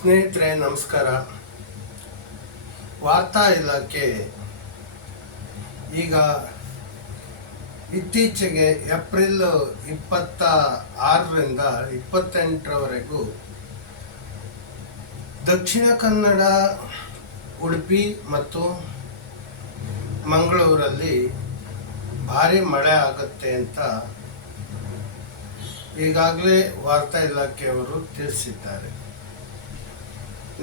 ಸ್ನೇಹಿತರೆ ನಮಸ್ಕಾರ. ವಾರ್ತಾ ಇಲಾಖೆ ಈಗ ಇತ್ತೀಚೆಗೆ ಏಪ್ರಿಲ್ 26ರಿಂದ 28ರವರೆಗೂ ದಕ್ಷಿಣ ಕನ್ನಡ, ಉಡುಪಿ ಮತ್ತು ಮಂಗಳೂರಲ್ಲಿ ಭಾರಿ ಮಳೆ ಆಗುತ್ತೆ ಅಂತ ಈಗಾಗಲೇ ವಾರ್ತಾ ಇಲಾಖೆಯವರು ತಿಳಿಸಿದ್ದಾರೆ.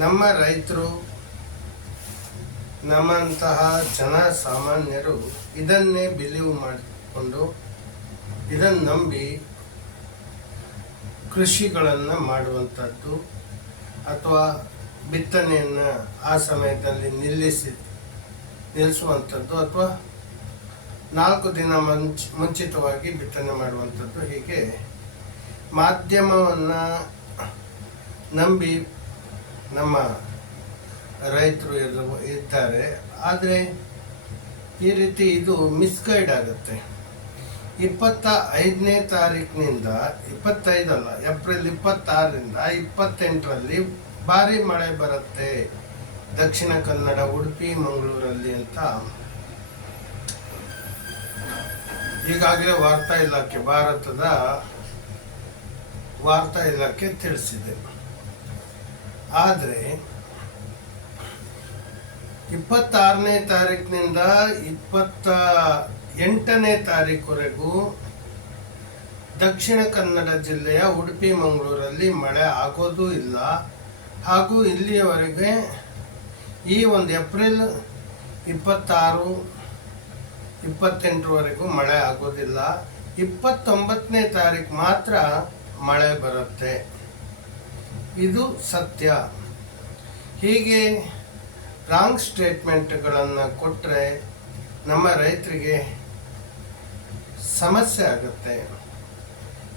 ನಮ್ಮ ರೈತರು, ನಮ್ಮಂತಹ ಜನ ಸಾಮಾನ್ಯರು ಇದನ್ನೇ ಬಿಲೀವ್ ಮಾಡಿಕೊಂಡು ಇದನ್ನು ನಂಬಿ ಕೃಷಿಗಳನ್ನು ಮಾಡುವಂಥದ್ದು ಅಥವಾ ಬಿತ್ತನೆಯನ್ನು ಆ ಸಮಯದಲ್ಲಿ ನಿಲ್ಲಿಸುವಂಥದ್ದು ಅಥವಾ 4 ದಿನ ಮುಂಚಿತವಾಗಿ ಬಿತ್ತನೆ ಮಾಡುವಂಥದ್ದು, ಹೀಗೆ ಮಾಧ್ಯಮವನ್ನು ನಂಬಿ ನಮ್ಮ ರೈತರು ಇದ್ದಾರೆ. ಆದರೆ ಈ ರೀತಿ ಇದು ಮಿಸ್ಗೈಡ್ ಆಗುತ್ತೆ. 25ನೇ ತಾರೀಕಿನಿಂದ 25 ಅಲ್ಲ, ಏಪ್ರಿಲ್ 26ರಿಂದ 28ರಲ್ಲಿ ಭಾರಿ ಮಳೆ ಬರುತ್ತೆ ದಕ್ಷಿಣ ಕನ್ನಡ, ಉಡುಪಿ, ಮಂಗಳೂರಲ್ಲಿ ಅಂತ ಈಗಾಗಲೇ ವಾರ್ತಾ ಇಲಾಖೆ, ಭಾರತದ ವಾರ್ತಾ ಇಲಾಖೆ ತಿಳಿಸಿದೆ. ಆದರೆ 26ನೇ ತಾರೀಕಿನಿಂದ 28ನೇ ತಾರೀಕುವರೆಗೂ ದಕ್ಷಿಣ ಕನ್ನಡ ಜಿಲ್ಲೆಯ ಉಡುಪಿ, ಮಂಗಳೂರಲ್ಲಿ ಮಳೆ ಆಗೋದು ಇಲ್ಲ. ಹಾಗೂ ಇಲ್ಲಿಯವರೆಗೆ ಈ ಒಂದು ಏಪ್ರಿಲ್ 26, 28ರವರೆಗೂ ಮಳೆ ಆಗೋದಿಲ್ಲ. 29ನೇ ತಾರೀಕು ಮಾತ್ರ ಮಳೆ ಬರುತ್ತೆ. ಇದು ಸತ್ಯ. ಹೀಗೆ ರಾಂಗ್ ಸ್ಟೇಟ್ಮೆಂಟ್ಗಳನ್ನು ಕೊಟ್ಟರೆ ನಮ್ಮ ರೈತರಿಗೆ ಸಮಸ್ಯೆ ಆಗುತ್ತೆ.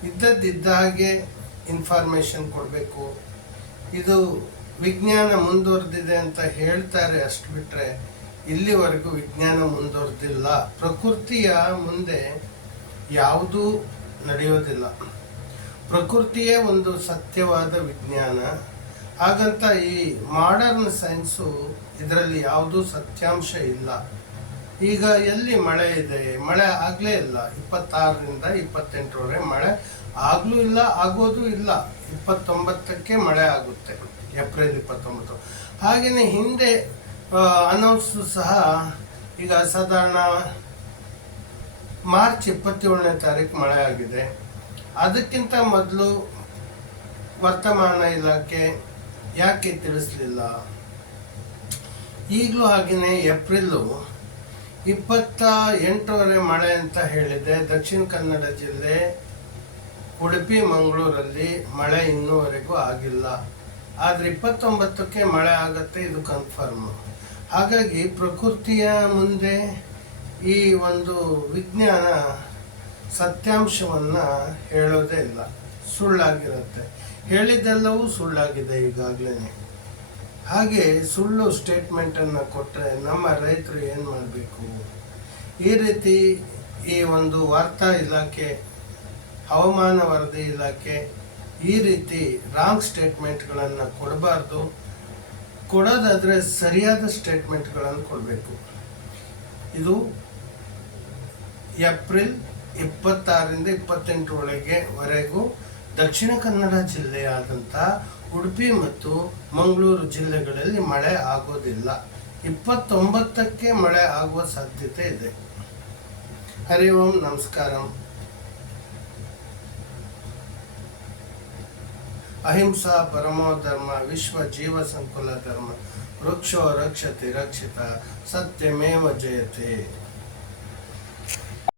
ಇದ್ದದ್ದಿದ್ದ ಹಾಗೆ ಇನ್ಫಾರ್ಮೇಷನ್ ಕೊಡಬೇಕು. ಇದು ವಿಜ್ಞಾನ ಮುಂದುವರೆದಿದೆ ಅಂತ ಹೇಳ್ತಾರೆ, ಅಷ್ಟು ಬಿಟ್ಟರೆ ಇಲ್ಲಿವರೆಗೂ ವಿಜ್ಞಾನ ಮುಂದುವರೆದಿಲ್ಲ. ಪ್ರಕೃತಿಯ ಮುಂದೆ ಯಾವುದೂ ನಡೆಯೋದಿಲ್ಲ. ಪ್ರಕೃತಿಯೇ ಒಂದು ಸತ್ಯವಾದ ವಿಜ್ಞಾನ. ಹಾಗಂತ ಈ ಮಾಡರ್ನ್ ಸೈನ್ಸು ಇದರಲ್ಲಿ ಯಾವುದೂ ಸತ್ಯಾಂಶ ಇಲ್ಲ. ಈಗ ಎಲ್ಲಿ ಮಳೆ ಇದೆ? ಮಳೆ ಆಗಲೇ ಇಲ್ಲ. 26ರಿಂದ 28ರವರೆಗೆ ಮಳೆ ಆಗಲೂ ಇಲ್ಲ, ಆಗೋದು ಇಲ್ಲ. 29ಕ್ಕೆ ಮಳೆ ಆಗುತ್ತೆ, ಏಪ್ರಿಲ್ 29. ಹಾಗೆಯೇ ಹಿಂದೆ ಅನೌನ್ಸ್ ಸಹ ಈಗ ಸಾಧಾರಣ ಮಾರ್ಚ್ 27ನೇ ತಾರೀಕು ಮಳೆ ಆಗಿದೆ. ಅದಕ್ಕಿಂತ ಮೊದಲು ವರ್ತಮಾನ ಇಲಾಖೆ ಯಾಕೆ ತಿಳಿಸಲಿಲ್ಲ? ಈಗಲೂ ಹಾಗೆಯೇ ಏಪ್ರಿಲ್ 28ರವರೆಗೆ ಮಳೆ ಅಂತ ಹೇಳಿದೆ. ದಕ್ಷಿಣ ಕನ್ನಡ ಜಿಲ್ಲೆ, ಉಡುಪಿ, ಮಂಗಳೂರಲ್ಲಿ ಮಳೆ ಇನ್ನೂವರೆಗೂ ಆಗಿಲ್ಲ. ಆದರೆ 29ಕ್ಕೆ ಮಳೆ ಆಗುತ್ತೆ, ಇದು ಕನ್ಫರ್ಮ್. ಹಾಗಾಗಿ ಪ್ರಕೃತಿಯ ಮುಂದೆ ಈ ಒಂದು ವಿಜ್ಞಾನ ಸತ್ಯಾಂಶವನ್ನು ಹೇಳೋದೇ ಇಲ್ಲ, ಸುಳ್ಳಾಗಿರುತ್ತೆ. ಹೇಳಿದ್ದೆಲ್ಲವೂ ಸುಳ್ಳಾಗಿದೆ ಈಗಾಗಲೇ. ಹಾಗೆ ಸುಳ್ಳು ಸ್ಟೇಟ್ಮೆಂಟನ್ನು ಕೊಟ್ಟರೆ ನಮ್ಮ ರೈತರು ಏನು ಮಾಡಬೇಕು? ಈ ರೀತಿ ಈ ಒಂದು ವಾರ್ತಾ ಇಲಾಖೆ, ಹವಾಮಾನ ವರದಿ ಇಲಾಖೆ ಈ ರೀತಿ ರಾಂಗ್ ಸ್ಟೇಟ್ಮೆಂಟ್ಗಳನ್ನು ಕೊಡಬಾರ್ದು. ಕೊಡೋದಾದರೆ ಸರಿಯಾದ ಸ್ಟೇಟ್ಮೆಂಟ್ಗಳನ್ನು ಕೊಡಬೇಕು. ಇದು ಏಪ್ರಿಲ್ 26ರಿಂದ 28ರವರೆಗೂ ದಕ್ಷಿಣ ಕನ್ನಡ ಜಿಲ್ಲೆಯಾದಂಥ ಉಡುಪಿ ಮತ್ತು ಮಂಗಳೂರು ಜಿಲ್ಲೆಗಳಲ್ಲಿ ಮಳೆ ಆಗೋದಿಲ್ಲ. 29ಕ್ಕೆ ಮಳೆ ಆಗುವ ಸಾಧ್ಯತೆ ಇದೆ. ಹರಿ ಓಂ, ನಮಸ್ಕಾರಂ. ಅಹಿಂಸಾ ಪರಮೋ ಧರ್ಮ, ವಿಶ್ವ ಜೀವ ಸಂಕುಲ ಧರ್ಮ, ವೃಕ್ಷೋ ರಕ್ಷತಿ ರಕ್ಷಿತ, ಸತ್ಯಮೇವ ಜಯತೆ.